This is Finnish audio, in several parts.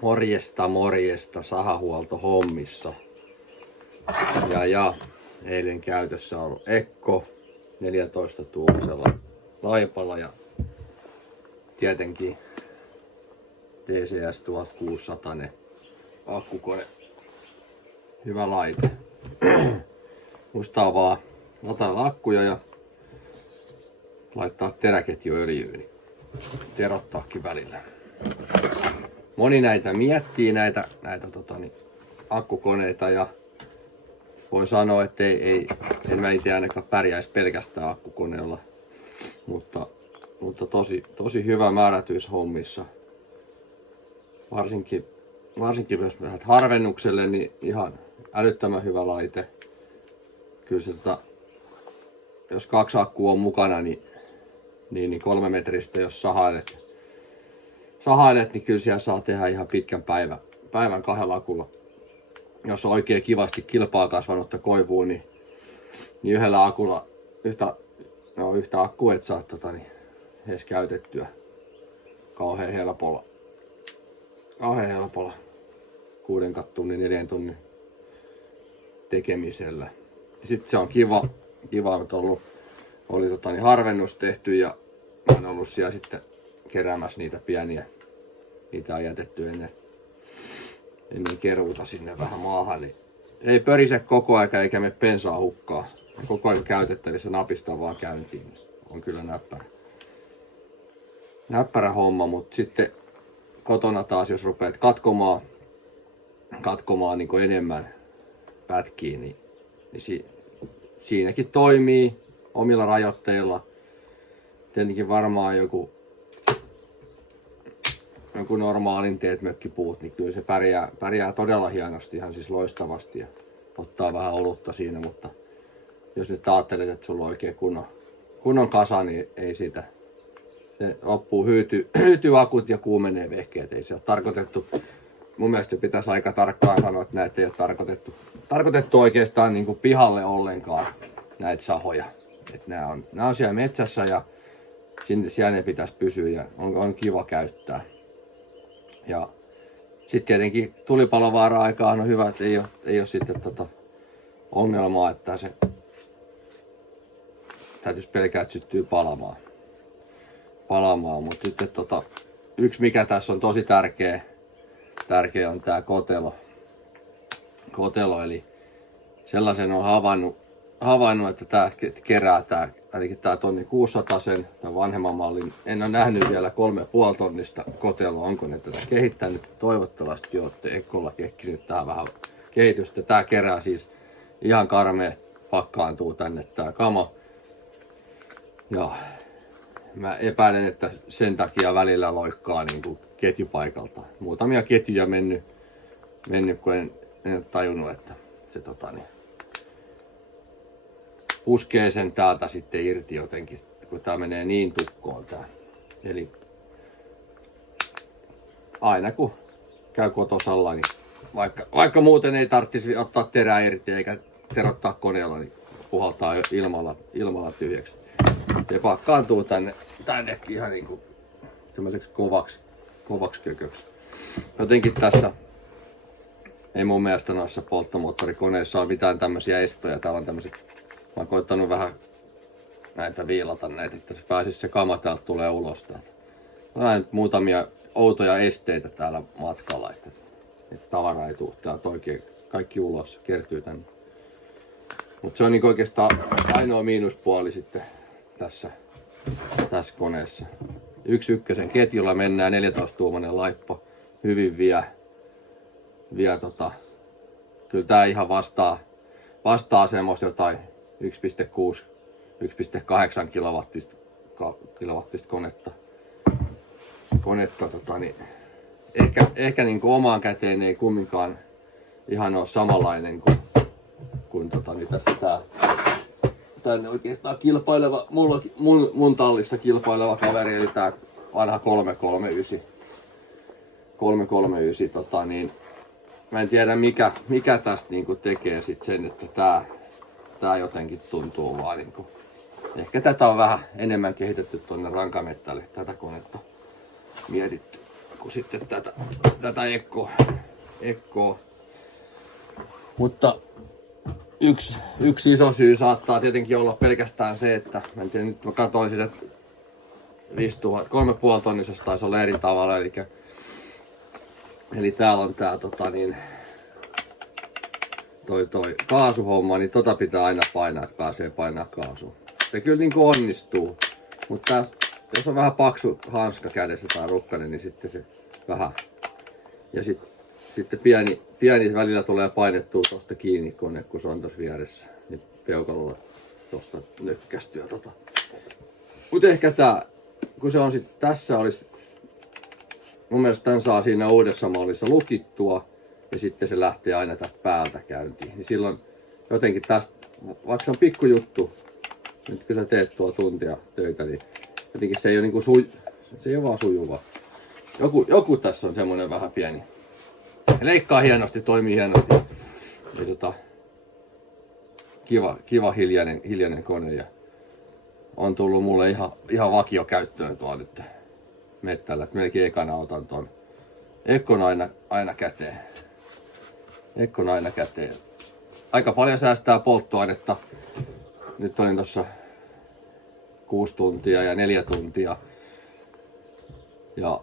Morjesta sahahuoltohommissa. Ja eilen käytössä on ollut Ekko 14 tuumaisella laipalla ja tietenkin TCS 1600 akkukone. Hyvä laite. Musta on vaan latailla akkuja ja laittaa teräketjuöljyyn, niin terottaakin välillä. Moni näitä miettii näitä akkukoneita ja voin sanoa, että en mä itse ainakaan pärjäisi pelkästään akkukoneella, mutta tosi hyvä määrätyishommissa. Varsinkin jos vähän harvennukselle, niin ihan älyttömän hyvä laite. Kyllä se jos 2 akkua on mukana, niin 3 metristä jos sahailet, niin kyllä siellä saa tehdä ihan pitkän päivän 2 akulla. Jos on oikein kivasti kilpaa kasvanutta koivua, niin yhdellä akulla yhtä akkua et saa edes käytettyä kauhean helpolla 6 tunnin, 4 tunnin tekemisellä. Sitten se on kiva että oli harvennus tehty ja olen ollut siellä sitten keräämässä niitä pieniä, mitä on jätetty ennen keruuta sinne vähän maahan, niin ei pörise koko aika eikä me pensaa hukkaa. Koko ajan käytettävissä napista vaan käyntiin. On kyllä näppärä homma, mutta sitten kotona taas jos rupeat katkomaan niin kuin enemmän pätkiä, niin siinäkin toimii omilla rajoitteilla. Tietenkin varmaan joku normaalin teetmökkipuut, niin kyllä se pärjää todella hienosti, ihan siis loistavasti ja ottaa vähän olutta siinä, mutta jos nyt ajattelet, että sulla on oikein kunnon kasa, niin ei sitä. Se loppuu hyytyy akut ja kuumenee vehkeet, ei se ole tarkoitettu. Mun mielestä pitäisi aika tarkkaan sanoa, että näitä ei ole tarkoitettu oikeastaan niin kuin pihalle ollenkaan näitä sahoja. Että nämä on siellä metsässä ja siellä ne pitäisi pysyä ja on kiva käyttää. Ja sitten tietenkin tulipalovaara-aikaan on hyvä, että ei ole sitten ongelmaa, että se täytyisi pelkää, että syttyy palamaan. Mutta sitten yksi mikä tässä on tosi tärkeä on tämä kotelo, eli sellaisen on havainnut, että tämä kerää ainakin tämä 1600 tämän vanhemman mallin. En ole nähnyt vielä 3,5 tonnista koteloa, onko ne tätä kehittänyt. Toivottavasti jo olette Ekkolla kehkinyt tähän vähän kehitystä. Tämä kerää siis ihan karmea, pakkaantuu tänne tämä kama. Ja mä epäilen, että sen takia välillä loikkaa niin kuin ketjupaikalta. Muutamia ketjuja mennyt kun en ole tajunnut, että se puskee sen täältä sitten irti jotenkin, kun tää menee niin tukkoon tää. Eli aina kun käy kotosalla, niin vaikka muuten ei tarvitsisi ottaa terää irti eikä terottaa koneella, niin puhaltaa ilmalla tyhjäksi. Ja pakkaantuu tänne ihan niinku semmoiseksi kovaksi kököksi. Jotenkin tässä ei mun mielestä noissa polttomoottorikoneissa ole mitään tämmöisiä estoja. Täällä on tämmöiset, mä oon koittanut vähän näitä viilata näitä, että se pääsisi se kama täältä tulee ulos täältä. On muutamia outoja esteitä täällä matkalla, että tavara ei tule täältä oikein kaikki ulos, kertyy tänne. Mutta se on niinku oikeastaan ainoa miinuspuoli sitten tässä koneessa. 1.1 ketjulla mennään 14-tuumainen laippa hyvin vie kyllä tää ihan vastaa semmoista jotain 1.6 1.8 kilowattista konetta niin ehkä niin kuin omaan käteen ei kumminkaan ihan ole samanlainen kuin niin tässä tää oikeastaan kilpaileva mun tallissa kilpaileva kaveri eli tää vanha 339 niin mä en tiedä mikä tästä niinku tekee sit sen, että tää jotenkin tuntuu vaan niinku. Ehkä tätä on vähän enemmän kehitetty tonne rankamettalle, tätä konetta mietitty. kuin sitten tätä Ekkoa. Mutta yksi iso syy saattaa tietenkin olla pelkästään se, että nyt mä katsoin sitä 5000, 3,5 tonnisesta taisi olla eri tavalla, eli täällä on tää toi kaasuhomma, niin pitää aina painaa, että pääsee painaa kaasua. Se kyllä niinku onnistuu, mutta jos on vähän paksu hanska kädessä tai rukkanen, niin sitten se vähän. Ja sitten pieni välillä tulee painettua tosta kiinni kone, kun se on tossa vieressä. Niin peukalolla tosta nykkästyä Mut ehkä kun se on tässä olisi, mun mielestä tän saa siinä uudessa mallissa lukittua. Ja sitten se lähtee aina tästä päältä käyntiin. Niin silloin jotenkin tästä, vaikka se on pikkujuttu, nyt kun sä teet tuo tuntia töitä, niin jotenkin se ei ole niinku se ei ole vaan sujuva. Joku tässä on semmonen vähän pieni. Leikkaa hienosti, toimii hienosti. Ja kiva hiljainen kone. Ja on tullut mulle ihan vakiokäyttöön tuo nyt mettällä. Et melkein ekana otan ton. Ekkon aina käteen. Ekkon aina käteen. Aika paljon säästää polttoainetta. Nyt olin tossa 6 tuntia ja 4 tuntia. Ja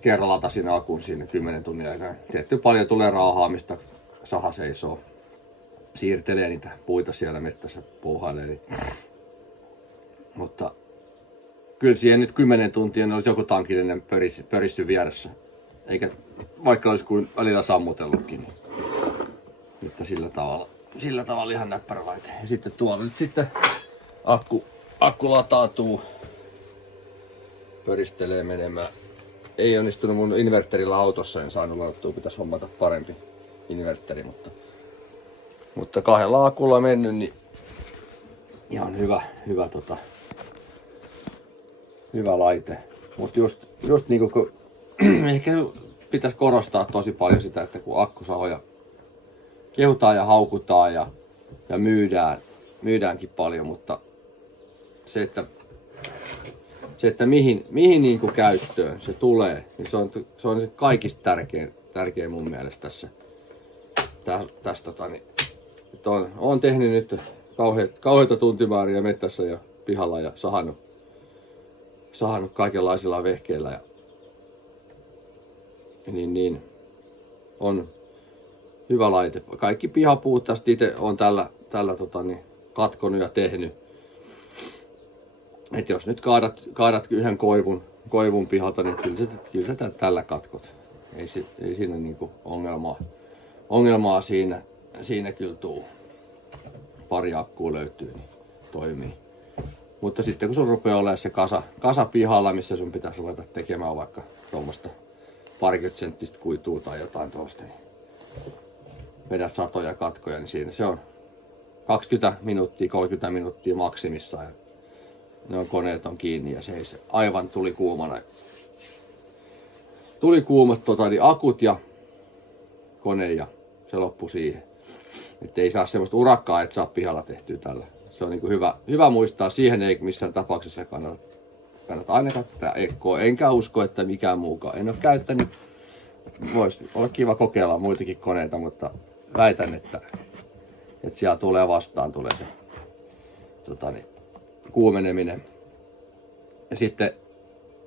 kerran latasin akun siinä 10 tunnin aikana. Tietty paljon tulee raahaamista. Saha seisoo. Siirtelee niitä puita siellä mettässä, puuhailee. Niin. Mutta kyllä siihen nyt 10 tuntia olisi joku tankillinen pörissy vieressä. Eikä vaikka olisi kuin välillä sammutellutkin. Niin. Mutta sillä tavalla ihan näppärä laite. Ja sitten tuolla nyt sitten akku latautuu. Pöristelee menemään. Ei onnistunut mun inverterillä autossa, en saanut ladattua, pitäisi hommata parempi inverteri, mutta 2 akulla mennyt, niin ihan hyvä laite. Mutta just niinku kun ehkä pitäisi korostaa tosi paljon sitä, että kun akkusahoja kehutaan ja haukutaan ja myydäänkin paljon, mutta se, että mihin niinku käyttöön se tulee, niin se on kaikista tärkein mun mielestä tässä olen tehnyt nyt kauheita tuntimääriä mettässä ja pihalla ja sahannut kaikenlaisilla vehkeillä ja niin on hyvä laite. Kaikki pihapuut tästä itse on tällä katkonut ja tehnyt. Et jos nyt kaadat yhden koivun pihalta, niin kyllä sä tällä katkot. Ei siinä niinku ongelmaa siinä kyllä tuu. Pari akkua löytyy, niin toimii. Mutta sitten kun sun rupeaa olemaan se kasa pihalla, missä sun pitäisi ruveta tekemään vaikka tuommoista parikymmensenttistä kuitua tai jotain tuosta, niin vedät satoja katkoja, niin siinä se on 20 minuuttia, 30 minuuttia maksimissaan. Ne koneet on kiinni ja seis aivan tuli kuumana. Tuli kuumat niin akut ja kone ja se loppui siihen. Että ei saa semmoista urakkaa, et saa pihalla tehtyä tällä. Se on niin kuin hyvä muistaa. Siihen ei missään tapauksessa kannata ainakaan tätä Ekkoa. Enkä usko, että mikään muukaan. En ole käyttänyt. Voisi olla kiva kokeilla muitakin koneita, mutta väitän, että siellä tulee vastaan se kuumeneminen. Ja sitten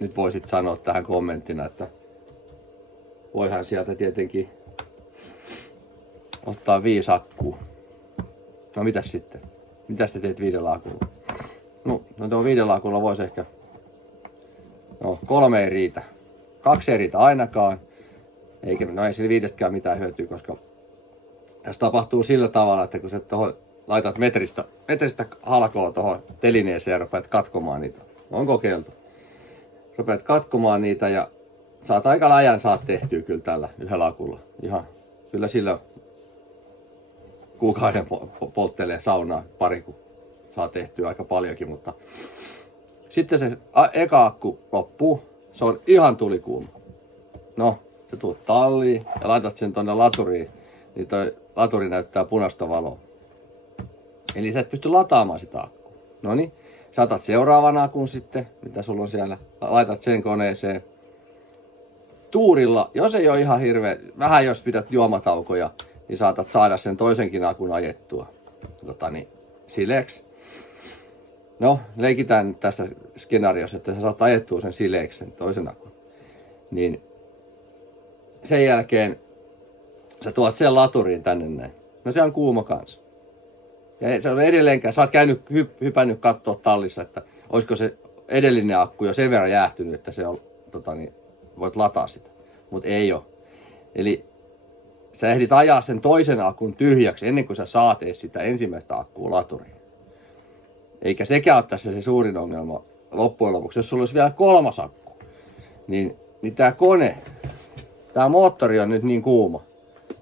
nyt voisit sanoa tähän kommenttina, että voihan sieltä tietenkin ottaa 5 akkua. No mitäs sitten? Mitäs te teet 5 akulla? No tuon 5 akulla voisi ehkä... No 3 ei riitä. 2 ei riitä ainakaan. No ei sillä 5:stäkään mitään hyötyä, koska tässä tapahtuu sillä tavalla, että kun sä laitat metristä halkoa tuohon telineeseen ja rupeat katkomaan niitä. On kokeiltu. Rupeat katkomaan niitä ja saat aika läjän tehtyä kyllä tällä yhdellä akulla. Ihan kyllä sillä kuukauden polttelee saunaa pari, kun saa tehtyä aika paljonkin, mutta sitten se eka akku loppuu, se on ihan tulikuuma. No, sä tuut talliin ja laitat sen tonne laturiin, niin toi laturi näyttää punaista valoa. Eli sä et pysty lataamaan sitä akkua. Noniin, sä otat seuraavan akun sitten, mitä sulla on siellä, laitat sen koneeseen tuurilla, jos ei ole ihan vähän jos pidät juomataukoja, niin saatat saada sen toisenkin akun ajettua sileeksi. No, leikitään nyt tästä skenaariossa, että sä saat ajettua sen sileeksi, sen toisen akun. Niin sen jälkeen sä tuot sen laturiin tänne näin. No se on kuuma kanssa. Ja se on edelleenkään, sä oot käynyt hypännyt katsoa tallissa, että olisiko se edellinen akku jo sen verran jäähtynyt, että se on, voit lataa sitä. Mutta ei ole. Eli sä ehdit ajaa sen toisen akun tyhjäksi ennen kuin sä saat edes sitä ensimmäistä akkua laturiin. Eikä sekään ole tässä se suurin ongelma loppujen lopuksi. Jos sulla olisi vielä kolmas akku, niin tää kone, tää moottori on nyt niin kuuma,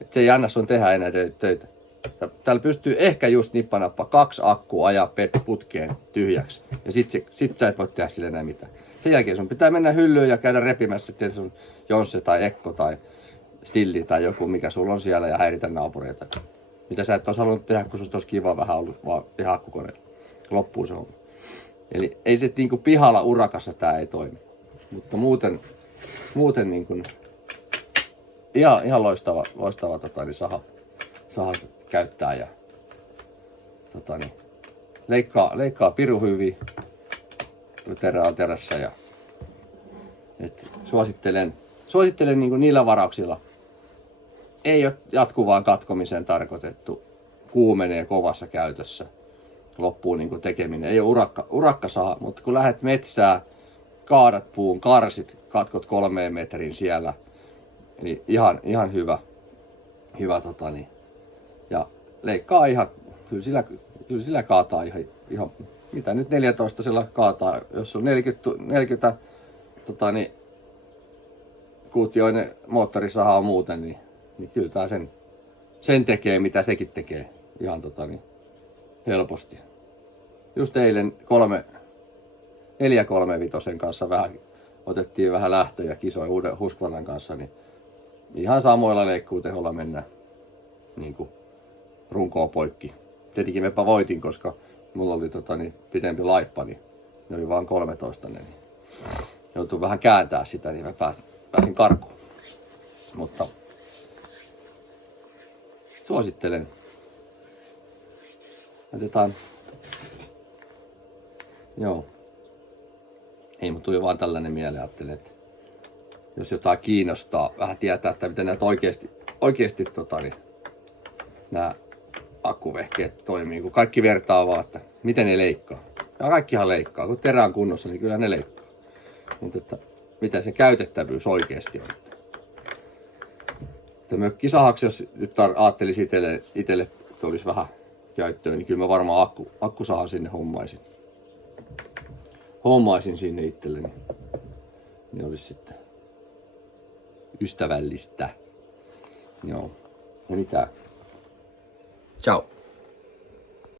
että se ei anna sun tehdä enää töitä. Täällä pystyy ehkä just nippanappa 2 akkua ajaa putkeen tyhjäksi. Ja sit sä et voi tehdä sille enää mitään. Sen jälkeen sun pitää mennä hyllyyn ja käydä repimässä sitten sun Jonsse tai Ekko tai Stilli tai joku, mikä sulla on siellä ja häiritä naapureita. Mitä sä et olisi halunnut tehdä, kun susta olisi kiva vähän ollut vaan tehdä akkukoneella. Loppuu se homma. Eli ei se niinku pihalla urakassa tää ei toimi. Mutta muuten niinku ihan loistava saha käyttää ja leikkaa piru hyvin. Terä on terässä ja suosittelen niinku niillä varauksilla. Ei ole jatkuvaan katkomiseen tarkoitettu. Kuumenee kovassa käytössä. Loppuu niinku tekeminen. Ei ole urakkasaha, mutta kun lähdet metsään, kaadat puun, karsit, katkot 3 metrin siellä. Niin ihan hyvä ja leikkaa ihan, kyllä sillä kaataa ihan mitä nyt 14 sillä kaataa, jos on 40 kuutioinen moottorisaha on muuten, niin kyllä tää sen tekee, mitä sekin tekee ihan helposti. Just eilen 435 kanssa otettiin vähän lähtöjä kisoja uuden Husqvarnan kanssa, niin ihan samoilla leikkuuteholla mennään niinku runkoa poikki. Tietenkin mepä voitin, koska mulla oli pitempi laippa, niin ne oli vaan 13, niin joutui vähän kääntää sitä, niin mä pääsin karkuun. Mutta suosittelen. Laitetaan. Joo. Ei, mutta tuli vaan tällainen mieleen, ajattelin, että jos jotain kiinnostaa, vähän tietää, että miten näitä oikeesti nämä akkuvehkeet toimii, kun kaikki vertaa vaan, että miten ne leikkaa. Ja kaikkihan leikkaa, kun terä on kunnossa, niin kyllä ne leikkaa. Mutta että mitä se käytettävyys oikeasti on. Että mökkisahaksi, jos nyt ajattelisi itselle, että olisi vähän käyttöön, niin kyllä mä varmaan akkusahan sinne hommaisin sinne itselleni. Niin olisi sitten ystävällistä. Joo. Ja mitä? Ciao.